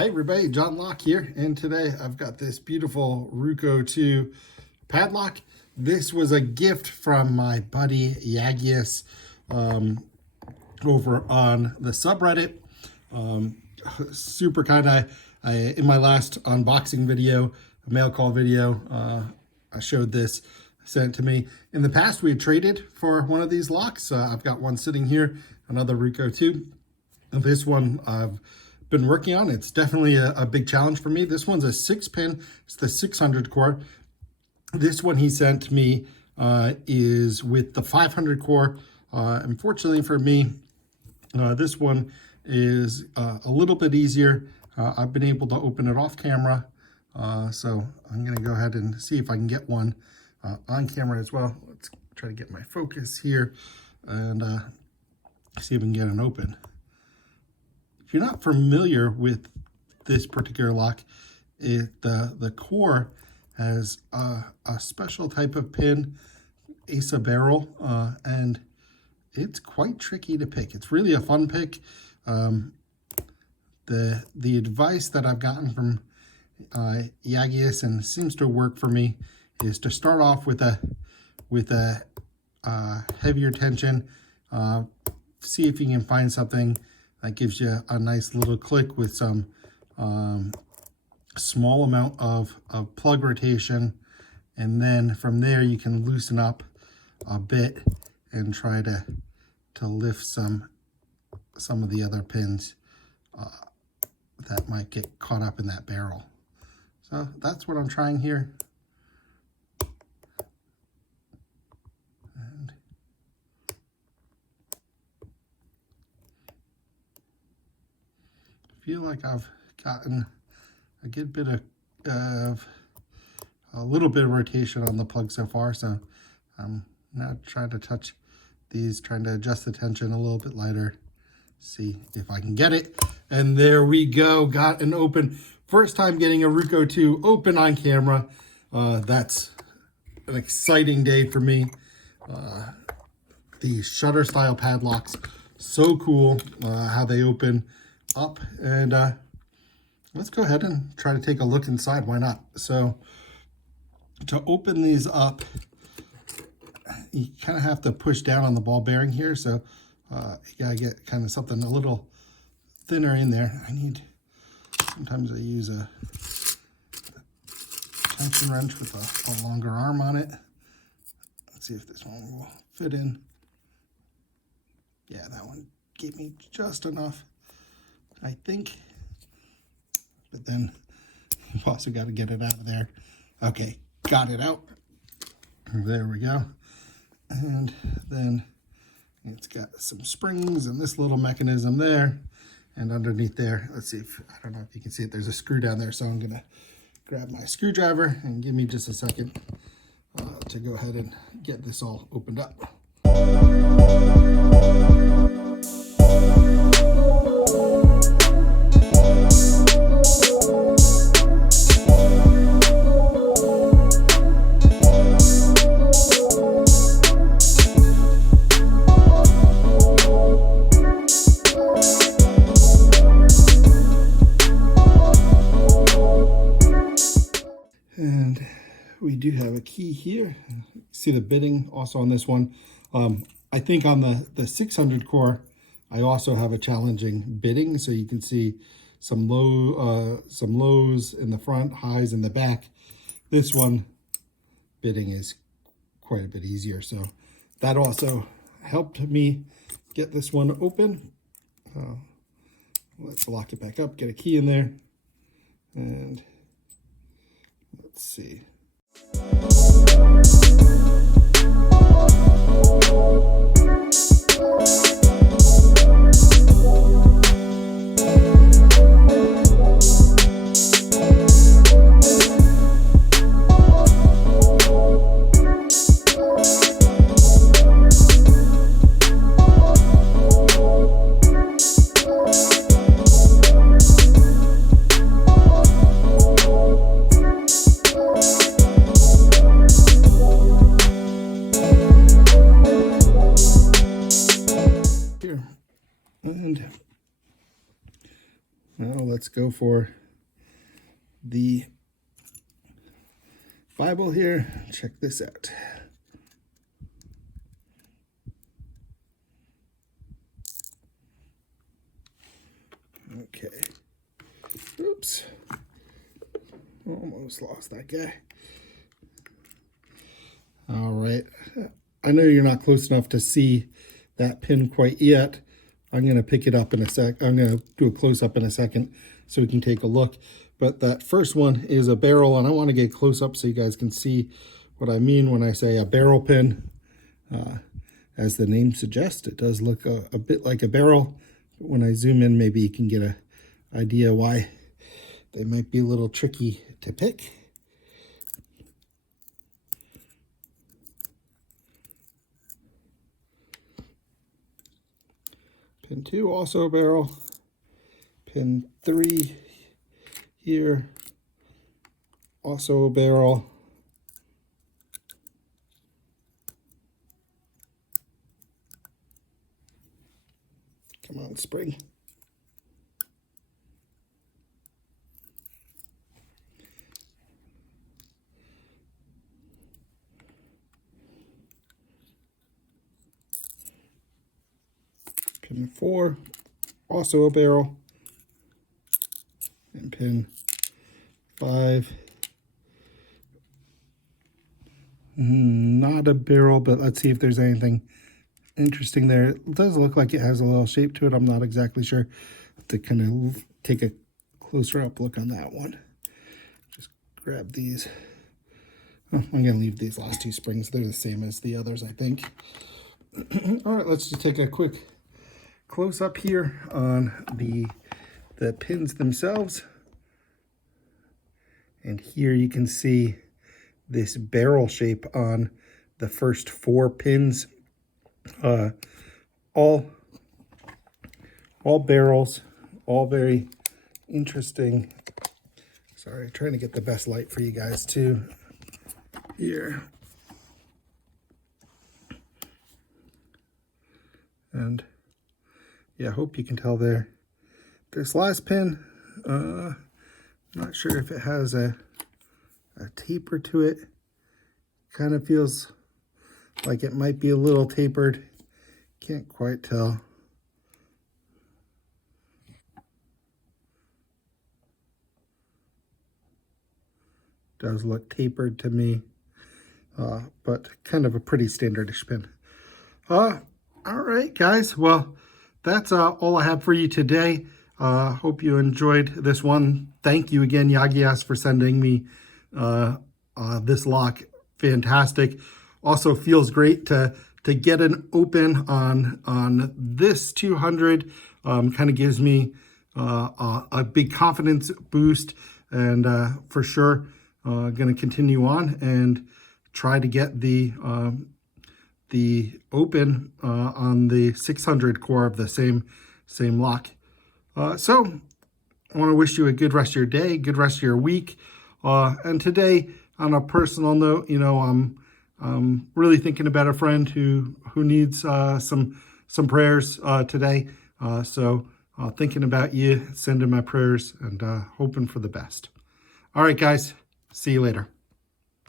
Hi everybody, John Locke here, and today I've got this beautiful Ruko 2 padlock. This was a gift from my buddy Yagius over on the subreddit. Super kind. In my last unboxing video, a mail call video, I showed this, sent it to me. In the past, we had traded for one of these locks. I've got one sitting here, another Ruko 2. And this one I've been working on. It's definitely a big challenge for me. This one's a 6-pin. It's the 600 core. This one he sent me is with the 500 core. Unfortunately for me, this one is a little bit easier. I've been able to open it off camera. So I'm going to go ahead and see if I can get one on camera as well. Let's try to get my focus here and see if we can get it open. If you're not familiar with this particular lock, the core has a special type of pin, ASSA barrel, and it's quite tricky to pick. It's really a fun pick. The advice that I've gotten from Yagius, and seems to work for me, is to start off with a heavier tension. See if you can find something that gives you a nice little click with some small amount of plug rotation, and then from there you can loosen up a bit and try to lift some of the other pins that might get caught up in that barrel. So that's what I'm trying here. Feel like I've gotten a good bit of a little bit of rotation on the plug so far, so I'm now trying to touch these, trying to adjust the tension a little bit lighter, see if I can get it. And there we go, got an open. First time getting a Ruko 2 open on camera. That's an exciting day for me. These shutter style padlocks, so cool how they open up, and let's go ahead and try to take a look inside. Why not? So to open these up, you kind of have to push down on the ball bearing here, so you gotta get kind of something a little thinner in there. Sometimes I use a tension wrench with a longer arm on it. Let's see if this one will fit in. Yeah, that one gave me just enough, I think, but then you've also got to get it out of there. Okay, got it out. There we go. And then it's got some springs and this little mechanism there, and underneath there, let's see if, I don't know if you can see it, there's a screw down there, so I'm gonna grab my screwdriver and give me just a second to go ahead and get this all opened up. And we do have a key here. See the bitting also on this one. I think on the 600 core, I also have a challenging bitting, so you can see some lows in the front, highs in the back. This one, bitting is quite a bit easier, so that also helped me get this one open. Let's lock it back up, get a key in there, and let's see. let's go for the Bible here. Check this out. Okay. Oops. Almost lost that guy. All right. I know you're not close enough to see that pin quite yet. I'm going to pick it up in a sec. I'm going to do a close-up in a second so we can take a look. But that first one is a barrel, and I want to get close up so you guys can see what I mean when I say a barrel pin. As the name suggests, it does look a bit like a barrel. But when I zoom in, maybe you can get an idea why they might be a little tricky to pick. Pin 2, also a barrel. Pin 3 here, also a barrel. Come on, spring. Pin 4, also a barrel. And pin 5, not a barrel, but let's see if there's anything interesting there. It does look like it has a little shape to it. I'm not exactly sure. Have to kind of take a closer up look on that one. Just grab these. Oh, I'm going to leave these last 2 springs. They're the same as the others, I think. All right, let's just take a quick close up here on the pins themselves. And here you can see this barrel shape on the first 4 pins. All barrels, all very interesting. Sorry, trying to get the best light for you guys too here. And yeah, I hope you can tell there. This last pin, not sure if it has a taper to it. Kind of feels like it might be a little tapered. Can't quite tell. Does look tapered to me, but kind of a pretty standardish pin. All right, guys. Well, that's all I have for you today. Hope you enjoyed this one. Thank you again, Yagias, for sending me this lock. Fantastic. Also feels great to get an open on this 200. Kind of gives me a big confidence boost, and for sure going to continue on and try to get the open on the 600 core of the same lock. So I want to wish you a good rest of your day, good rest of your week. And today, on a personal note, you know, I'm really thinking about a friend who needs some prayers today. So thinking about you, sending my prayers, and hoping for the best. All right, guys. See you later.